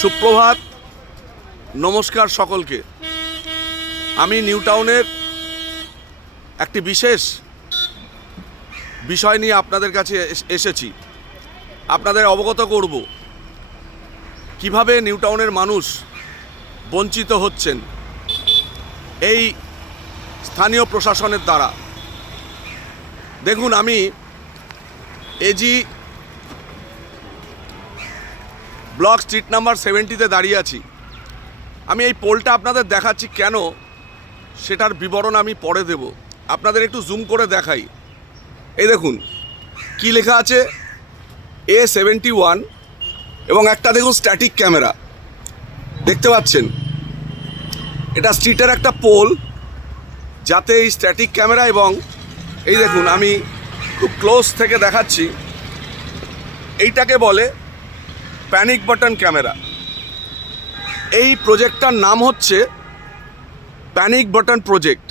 সুপ্রভাত, নমস্কার সকলকে। আমি নিউ টাউনের একটি বিশেষ বিষয় নিয়ে আপনাদের কাছে এসেছি। আপনাদের অবগত করব কিভাবে নিউ টাউনের মানুষ বঞ্চিত হচ্ছেন এই স্থানীয় প্রশাসনের দ্বারা। দেখুন, আমি এজি ব্লক স্ট্রিট নাম্বার 70-তে দাঁড়িয়ে আছি। আমি এই পোলটা আপনাদের দেখাচ্ছি কেন, সেটার বিবরণ আমি পরে দেব। আপনাদের একটু জুম করে দেখাই। এই দেখুন কি লেখা আছে, A71, এবং একটা দেখুন স্ট্যাটিক ক্যামেরা দেখতে পাচ্ছেন। এটা স্ট্রিটের একটা পোল, যাতে এই স্ট্যাটিক ক্যামেরা এবং এই দেখুন আমি খুব ক্লোজ থেকে দেখাচ্ছি, এইটাকে বলে প্যানিক বাটন ক্যামেরা। এই প্রজেক্টটার নাম হচ্ছে প্যানিক বাটন প্রজেক্ট।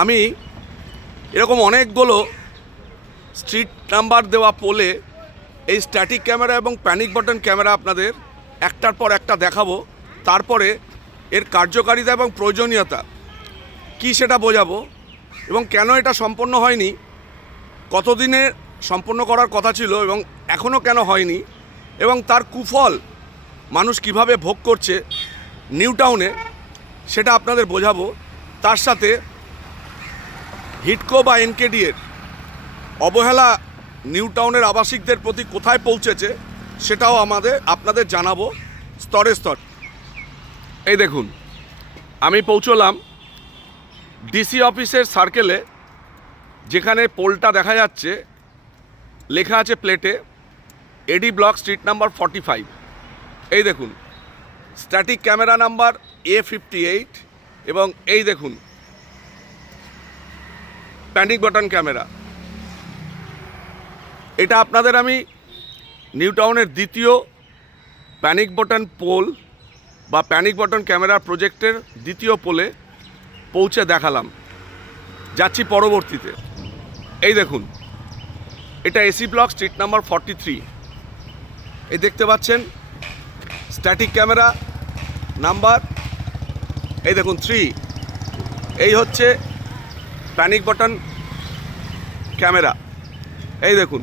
আমি এরকম অনেকগুলো স্ট্রিট নাম্বার দেওয়া পোলে এই স্ট্যাটিক ক্যামেরা এবং প্যানিক বাটন ক্যামেরা আপনাদের একটার পর একটা দেখাবো। তারপরে এর কার্যকারিতা এবং প্রয়োজনীয়তা কি সেটা বোঝাবো, এবং কেন এটা সম্পন্ন হয়নি, কতদিনে সম্পন্ন করার কথা ছিল এবং এখনও কেন হয়নি, এবং তার কুফল মানুষ কিভাবে ভোগ করছে নিউ টাউনে, সেটা আপনাদের বোঝাবো। তার সাথে হিডকো বা এনকেডি এর অবহেলা নিউ টাউনের আবাসিকদের প্রতি কোথায় পৌঁছেছে, সেটাও আপনাদের জানাবো স্তরে স্তর। এই দেখুন, আমি পৌঁছলাম ডিসি অফিসের সার্কেলে, যেখানে পোলটা দেখা যাচ্ছে। লেখা আছে প্লেটে এডি ব্লক স্ট্রিট নাম্বার 45। এই দেখুন স্ট্যাটিক ক্যামেরা নাম্বার A58, এবং এই দেখুন প্যানিক বাটন ক্যামেরা। এটা আপনাদের আমি নিউ টাউনের দ্বিতীয় প্যানিক বাটন পোল বা প্যানিক বাটন ক্যামেরা প্রজেক্টের দ্বিতীয় পোলে পৌঁছে দেখালাম। যাচ্ছি পরবর্তীতে। এই দেখুন, এটা এসি ব্লক স্ট্রিট নাম্বার 43। এই দেখতে পাচ্ছেন স্ট্যাটিক ক্যামেরা নাম্বার, এই দেখুন 3। এই হচ্ছে প্যানিক বাটন ক্যামেরা। এই দেখুন,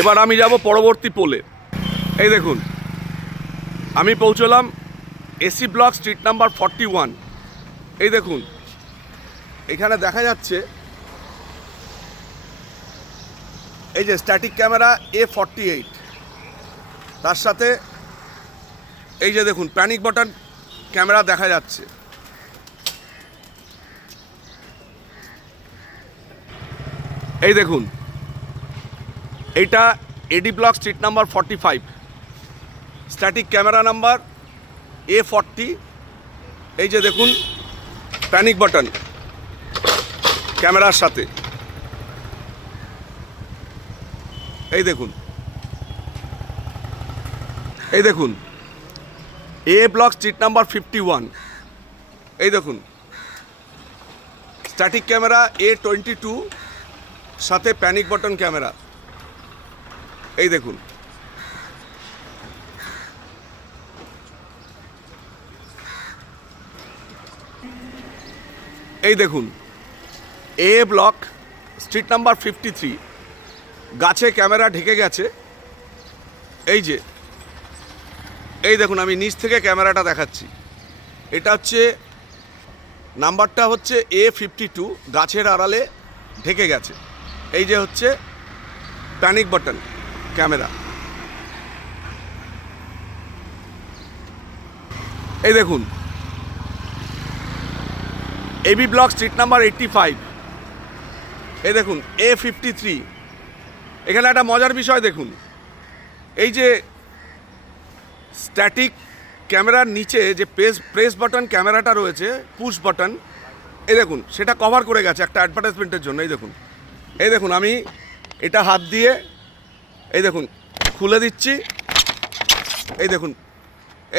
এবার আমি যাব পরবর্তী পোলে। এই দেখুন, আমি পৌঁছলাম এসি ব্লক স্ট্রিট নাম্বার 41। এই দেখুন, এখানে দেখা যাচ্ছে এই যে স্ট্যাটিক ক্যামেরা A48, তার সাথে এই যে দেখুন প্যানিক বাটন ক্যামেরা দেখা যাচ্ছে। এই দেখুন, এইটা AD block street number 45, static camera number A40। এই যে দেখুন প্যানিক বাটন ক্যামেরার সাথে। এই দেখুন, এই দেখুন A ব্লক স্ট্রিট নাম্বার 51। এই দেখুন স্ট্যাটিক ক্যামেরা A22 সাথে প্যানিক বাটন ক্যামেরা। এই দেখুন, এই দেখুন A ব্লক স্ট্রিট নাম্বার 53। গাছে ক্যামেরা ঢেকে গেছে। এই যে এই দেখুন, আমি নিচ থেকে ক্যামেরাটা দেখাচ্ছি। এটা হচ্ছে নাম্বারটা হচ্ছে A52, গাছের আড়ালে ঢেকে গেছে। এই যে হচ্ছে প্যানিক বাটন ক্যামেরা। এই দেখুন এবি ব্লক স্ট্রিট নাম্বার 85। এই দেখুন A53। এখানে একটা মজার বিষয় দেখুন, এই যে স্ট্যাটিক ক্যামেরার নিচে যে প্রেস বাটন ক্যামেরাটা রয়েছে, পুশ বাটন, এই দেখুন সেটা কভার করে গেছে একটা অ্যাডভার্টাইজমেন্টের জন্য। এই দেখুন আমি এটা হাত দিয়ে এই দেখুন খুলে দিচ্ছি। এই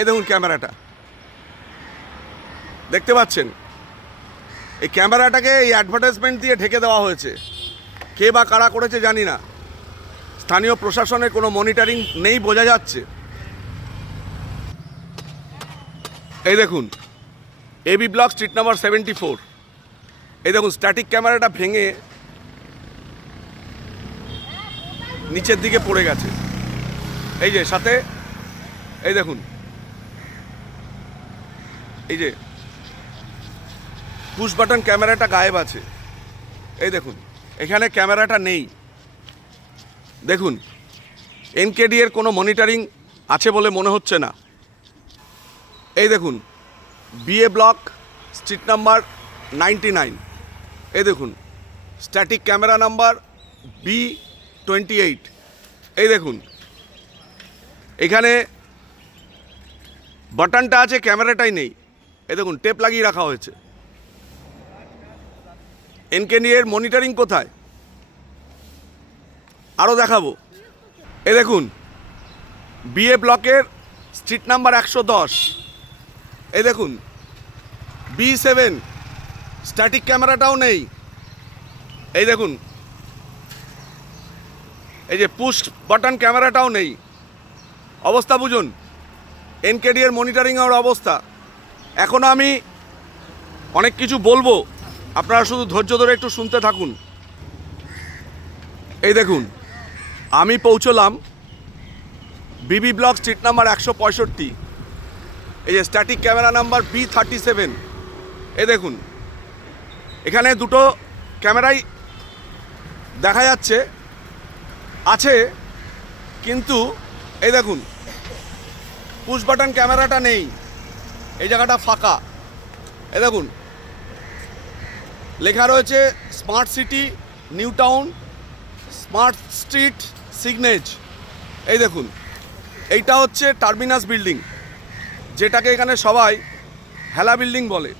দেখুন ক্যামেরাটা দেখতে পাচ্ছেন। এই ক্যামেরাটাকে এই অ্যাডভার্টাইজমেন্ট দিয়ে ঢেকে দেওয়া হয়েছে। কে বা কারা করেছে জানি না। স্থানীয় প্রশাসনের কোনো মনিটরিং নেই বোঝা যাচ্ছে। এই দেখুন এবি ব্লক স্ট্রিট নাম্বার 74, এই দেখুন স্ট্যাটিক ক্যামেরাটা ভেঙে নিচের দিকে পড়ে গেছে। এই যে সাথে এই দেখুন, এই যে পুশ বাটন ক্যামেরাটা গায়েব আছে। এই দেখুন এখানে ক্যামেরাটা নেই। দেখুন এনকেডি এর কোনো মনিটরিং আছে বলে মনে হচ্ছে না। এই দেখুন বিএ ব্লক স্ট্রিট নাম্বার 99, এই দেখুন স্ট্যাটিক ক্যামেরা নাম্বার B28। এই দেখুন এখানে বাটনটা আছে, ক্যামেরাটাই নেই। এই দেখুন টেপ লাগিয়ে রাখা হয়েছে। এনকেডি এর মনিটরিং কোথায় আরও দেখাবো। এই দেখুন বিএ ব্লকের স্ট্রিট নাম্বার 110, এই দেখুন B7 স্ট্যাটিক ক্যামেরাটাও নেই। এই দেখুন এই যে পুশ বাটন ক্যামেরাটাও নেই। অবস্থা বুঝুন এনকেডি এর মনিটরিংয়ের অবস্থা। এখনও আমি অনেক কিছু বলবো, আপনারা শুধু ধৈর্য ধরে একটু শুনতে থাকুন। এই দেখুন আমি পৌঁছলাম বিবি ব্লক স্ট্রিট নাম্বার 165, এই যে স্ট্যাটিক ক্যামেরা নাম্বার B37। এই দেখুন এখানে দুটো ক্যামেরাই দেখা যাচ্ছে আছে, কিন্তু এই দেখুন পুশ বাটন ক্যামেরাটা নেই, এই জায়গাটা ফাঁকা। এই দেখুন লেখা রয়েছে smart city New Town smart street signage. এই দেখুন এইটা হচ্ছে টার্মিনাস বিল্ডিং, যেটাকে এখানে সবাই হেলা বিল্ডিং বলে।